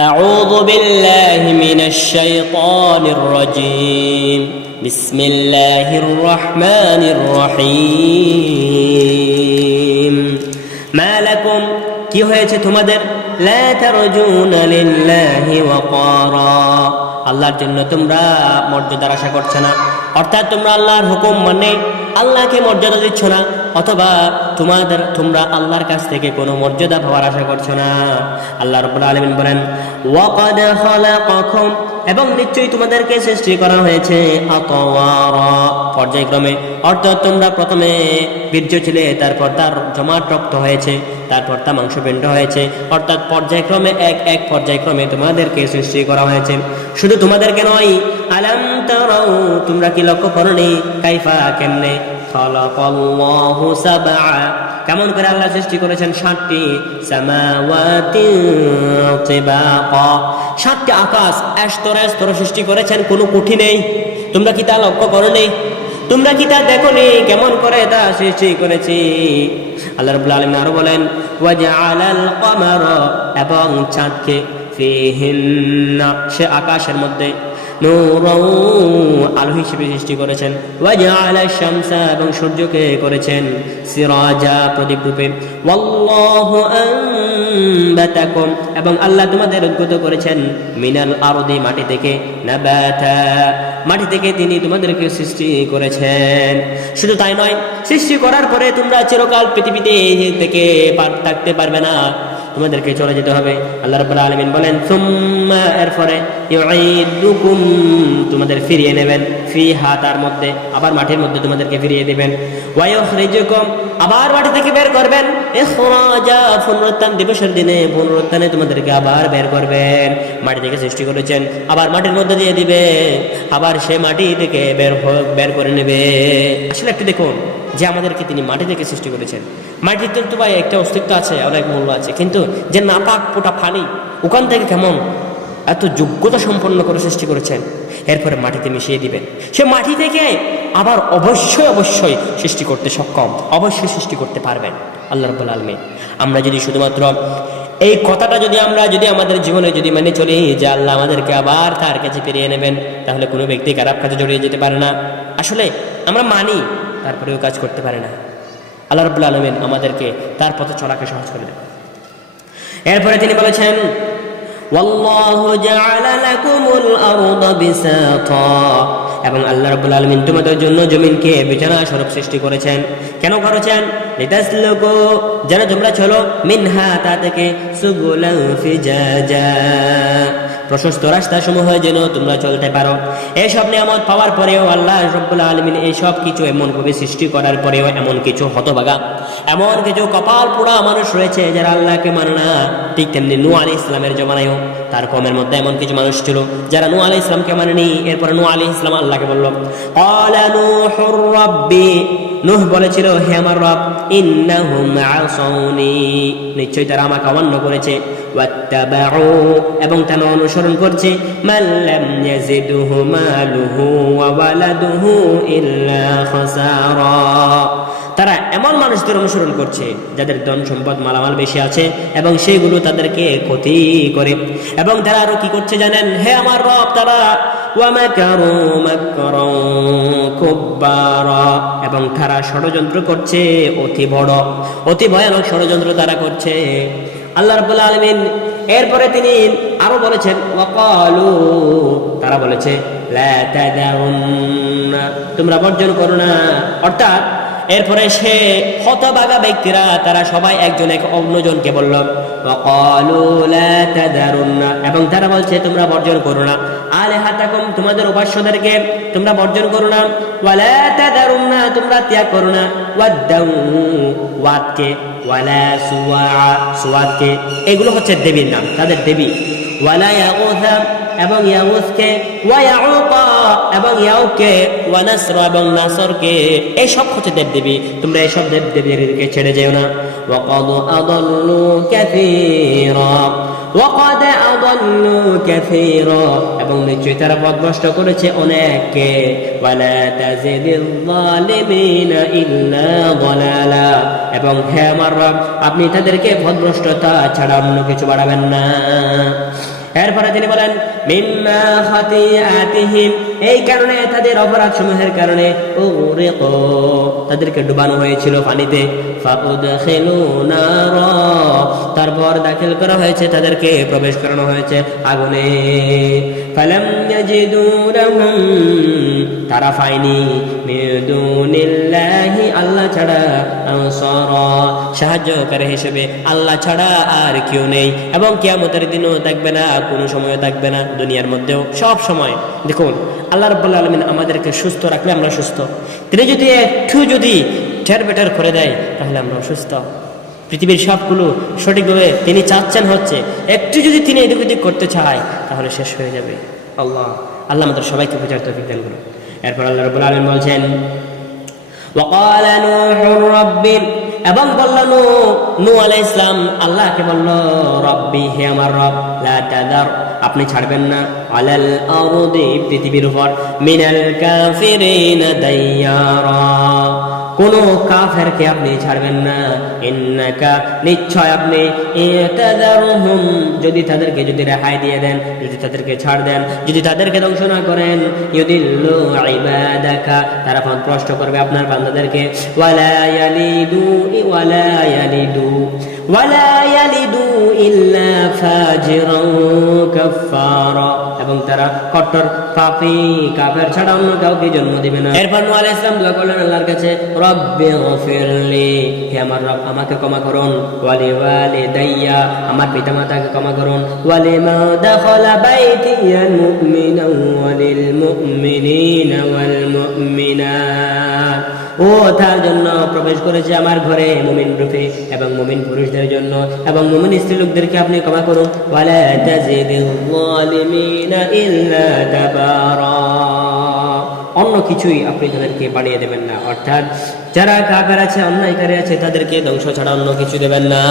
أعوذ بالله من الشيطان الرجيم بسم الله الرحمن الرحيم ما لكم কি হয়েছে তোমাদের لا ترجون لله وقارا আল্লাহর জন্য তোমরা মর্যাদার আশা করছো না অর্থাৎ তোমরা আল্লাহর হুকুম মানে আল্লাহকে মর্যাদা দিচ্ছ না অথবা তোমাদের, তোমরা আল্লাহর কাছ থেকে কোনো মর্যাদা পাওয়ার আশা করছ না। আল্লাহ রব্বুল আলামিন বলেন এবং নিশ্চয়ই তোমাদেরকে সৃষ্টি করা হয়েছে পর্যায়ক্রমে। অর্থাৎ তোমরা প্রথমে বীর্য ছিলে, তারপর তার জমাট রক্ত হয়েছে, তারপর তা মাংসপিণ্ড হয়েছে। অর্থাৎ পর্যায়ক্রমে এক এক পর্যায়ক্রমে তোমাদেরকে সৃষ্টি করা হয়েছে। শুধু তোমাদেরকে নয়, আলাম তোমরা কি লক্ষ্য করনি? কাইফা, কেমনে? কেমন করে আল্লাহ সৃষ্টি করেছেন তিবাকা। সাতটি আকাশ স্তরে স্তরে সৃষ্টি করেছেন, কোনো কুঠি নেই। তোমরা কি তা লক্ষ্য করো নেই তোমরা কি তা দেখো নি কেমন করে তা সৃষ্টি করেছি? আল্লাহ রাব্বুল আলামিন আরও বলেন এবং চাঁদকে আকাশের মধ্যে। আলো হিসেবে সৃষ্টি করেছেন। শামসা এবং সূর্যকে করেছেন সিরাজা প্রদীপ রূপে। এবং আল্লাহ তোমাদের উদ্গত করেছেন, মিনাল আরদি, মাটি থেকে মাটি থেকে তিনি তোমাদেরকে সৃষ্টি করেছেন। শুধু তাই নয়, সৃষ্টি করার পরে তোমরা চিরকাল পৃথিবীতে থেকে থাকতে পারবে না। তোমাদেরকে চলে যেতে হবে। আল্লাহ রাব্বুল আলামিন বলেন, সুম্মা এরপরে তোমাদের ফিরিয়ে নেবেন। ফিহা তার মধ্যে, আবার মাটির মধ্যে তোমাদেরকে ফিরিয়ে দিবেন। ওয়া ইউখরিজুকুম আবার মাটি থেকে বের করবেন। পুনরুত্থান দিবসের দিনে পুনরুত্থানে তোমাদেরকে আবার বের করবেন। মাটি থেকে সৃষ্টি করেছেন, আবার মাটির মধ্যে দিয়ে দিবে আবার সে মাটি থেকে বের বের করে নেবে। আসলে একটু দেখুন যে আমাদেরকে তিনি মাটি থেকে সৃষ্টি করেছেন। মাটিতে তো ভাই একটা অস্তিত্ব আছে অনেক মূল্য আছে। কিন্তু যে নাপাক পোটা ফানি, ওখান থেকে কেমন এত যোগ্যতা সম্পন্ন করে সৃষ্টি করেছেন, এরপরে মাটিতে মিশিয়ে দিবেন। সে মাটি থেকে আবার অবশ্যই অবশ্যই সৃষ্টি করতে সক্ষম, অবশ্যই সৃষ্টি করতে পারবেন। আল্লাহ রব্বুল আলমী আমরা যদি শুধুমাত্র এই কথাটা যদি আমরা, যদি আমাদের জীবনে যদি মেনে চলি, যে আল্লাহ আমাদেরকে আবার তার কাছে ফিরিয়ে নেবেন, তাহলে কোনো ব্যক্তি খারাপ কাজে জড়িয়ে যেতে পারে না। আসলে আমরা মানি তারপরেও কাজ করতে পারে না আল্লাহ রব্বুল আলমিন আমাদেরকে তার পথে চলাকে সহজ করে দেন এরপরে তিনি বলেছেন والله جعل لكم الأرض بساطا এবং আল্লাহ রাব্বুল আলামিন তোমাদের জন্য জমিনকে বিছানা স্বরূপ সৃষ্টি করেছেন কেন করেছেন লিতাসলুকু যেন তোমরা চলো মিনহা তা থেকে সুবুলান ফিজাজা প্রশস্ত রাস্তা সমূহ যেন তোমরা চলতে পারো। এইসব নিয়ামত পাওয়ার পরেও আল্লাহ রব্বুল আলমিন এইসব কিছু এমন ভাবে সৃষ্টি করার পরেও এমন কিছু হতভাগা। এমন কিছু কপাল পোড়া মানুষ রয়েছে যারা আল্লাহকে মানে না। ঠিক তেমনি নু আলী ইসলামের জমানায়ও তার কমের মধ্যে এমন কিছু মানুষ ছিল যারা নু আলী ইসলামকে মানেনি। এরপরে নু আলী ইসলাম আল্লাহকে বলল, "ক্বালা নূহুর রাব্বি নূহ বলেছিল, হে আমার রব ইন্নাহুম আসাউনি নিশ্চয়ই তারা আমাকে অমান্য করেছে। ওয়াত্তাবাউ। এবং তারা অনুসরণ করছে মাল্লাম ইয়াজিদুহু মালুহু ওয়া ওয়ালাদুহু ইল্লা খাসারা। তারা এমন মানুষদের অনুসরণ করছে, যাদের ধন সম্পদ মালামাল বেশি আছে এবং সেইগুলো তাদেরকে ক্ষতি করে। এবং তারা আরও কি করছে জানেন? হে আমার রব, তারা এবং তারা ষড়যন্ত্র করছে অতি বড়, অতি ভয়ানক ষড়যন্ত্র তারা করছে। আল্লাহ রাব্বুল আলামিন এরপরে তিনি আরও বলেছেন, ওয়াকালু তারা বলেছে তোমরা বর্জন করো না অর্থাৎ এরপরে সে হতবাগা ব্যক্তিরা, তারা সবাই একজন এক অন্যজনকে বলল এবং তারা বলছে, তোমরা বর্জন করো না আলে হাতাকুম তোমাদের উপাস্যদেরকে তোমরা বর্জন করো না। ওয়ালা না তোমরা ত্যাগ করো না। ওয়াদাউ ওয়াদকে। ওয়ালা সুয়া সুওয়াদকে। এগুলো হচ্ছে দেবীর নাম, তাদের দেবী। ওয়ালা ইয়াগুথা এবং ইয়াগুথকে ওয়া ইয়াউকা এবং ইয়াউকে ওয়া নাসর এবং নাসরকে এই সব হচ্ছে দেবদেবী তোমরা এইসব দেবদেবীদেরকে ছেড়ে যেও না وقد أضلوا كثيرا وقد أضلوا كثيرا এবং নিশ্চয়ই তারা পথভ্রষ্ট করেছে অনেককে ولا تزد الظالمين إلا ضلالا এবং হে আমার রব আপনি তাদেরকে পথভ্রষ্টতা ছাড়া অন্য কিছু বাড়াবেন না এরপরে তিনি বলেন মিম্মা খাতিআতিহিম এই কারণে, তাদের অপরাধ সমূহের কারণে তাদেরকে ডুবানো হয়েছিল পানিতে। তারপর দাখিল করা হয়েছে, তাদেরকে প্রবেশ করানো হয়েছে আগুনে। তারা পায়নি। আল্লাহ ছাড়া সাহায্যকারী হিসেবে আল্লাহ ছাড়া আর কেউ নেই। এবং কিয়ামতের দিনও থাকবে না, কোনো সময়ও থাকবে না, দুনিয়ার মধ্যেও। সব সময়। দেখুন আল্লাহ রব্বুল আলমিন আমাদেরকে সুস্থ রাখলে আমরা সুস্থ তিনি যদি একটু যদি ঠের বেটার করে দেয় তাহলে আমরা অসুস্থ পৃথিবীর সবগুলো সঠিকভাবে তিনি চাচ্ছেন হচ্ছে একটু যদি তিনি এদিক ওদিক করতে চায় তাহলে শেষ হয়ে যাবে আল্লাহ আল্লাহ আমাদের সবাইকে বোঝার তৌফিক দান করুন এরপর আল্লাহ রব্বুল আলমিন বলছেন وقال نوح رب এবং বলল, নু নু আলাই ইসলাম আল্লাহকে বলল, রব্বি, হে আমার রব, লা তাদার আপনি ছাড়বেন না। আলাল আরদি, পৃথিবীর উপর। মিনাল কাফিরিন দাইয়ারা। কোন কাফেরকে আপনি ছাড়বেন না। ইন্নাকা, নিশ্চয় আপনি ইতাদারুহুম, যদি তাদেরকে, যদি রেহাই দিয়ে দেন, যদি তাদেরকে ছাড় দেন, যদি তাদেরকে ধ্বংস না করেন, ইউদিল্লু ইবাদাকা, তারা প্রশ্ন করবে আপনার বান্দাদেরকে, ওয়ালা ইয়ালিদু ওয়ালা ইয়ালিদু ওয়ালা ইয়ালিদু ইল্লা ফাজিরান কাফারা এবং তারা কট্টর পাপী কাফের ছাড়া অন্য কাউকে জন্ম দিবে না। এরপর নূহ আলাইহিস সালাম দোয়া করলেন আল্লাহর কাছে, রব্বি হে আমার রব, আমাকে ক্ষমা করুন। ওয়ালি ওয়ালিদাইয়া, আমার পিতামাতাকে ক্ষমা করুন। ওয়ালি মা দাখালা বাইতিয়াল মুমিনা, ওয়ালিল মুমিনিনা ওয়াল মুমিনাত। ও তার জন্য প্রবেশ করেছে আমার ঘরে মুমিন রূপে এবং মুমিন পুরুষদের জন্য এবং মুমিন স্ত্রী লোকদেরকে আপনি ক্ষমা করুন। অন্য কিছুই আপনি তাদেরকে বাড়িয়ে দেবেন না। অর্থাৎ যারা কাফের আছে, অন্যায়কারী আছে, তাদেরকে ধ্বংস ছাড়া অন্য কিছু দেবেন না।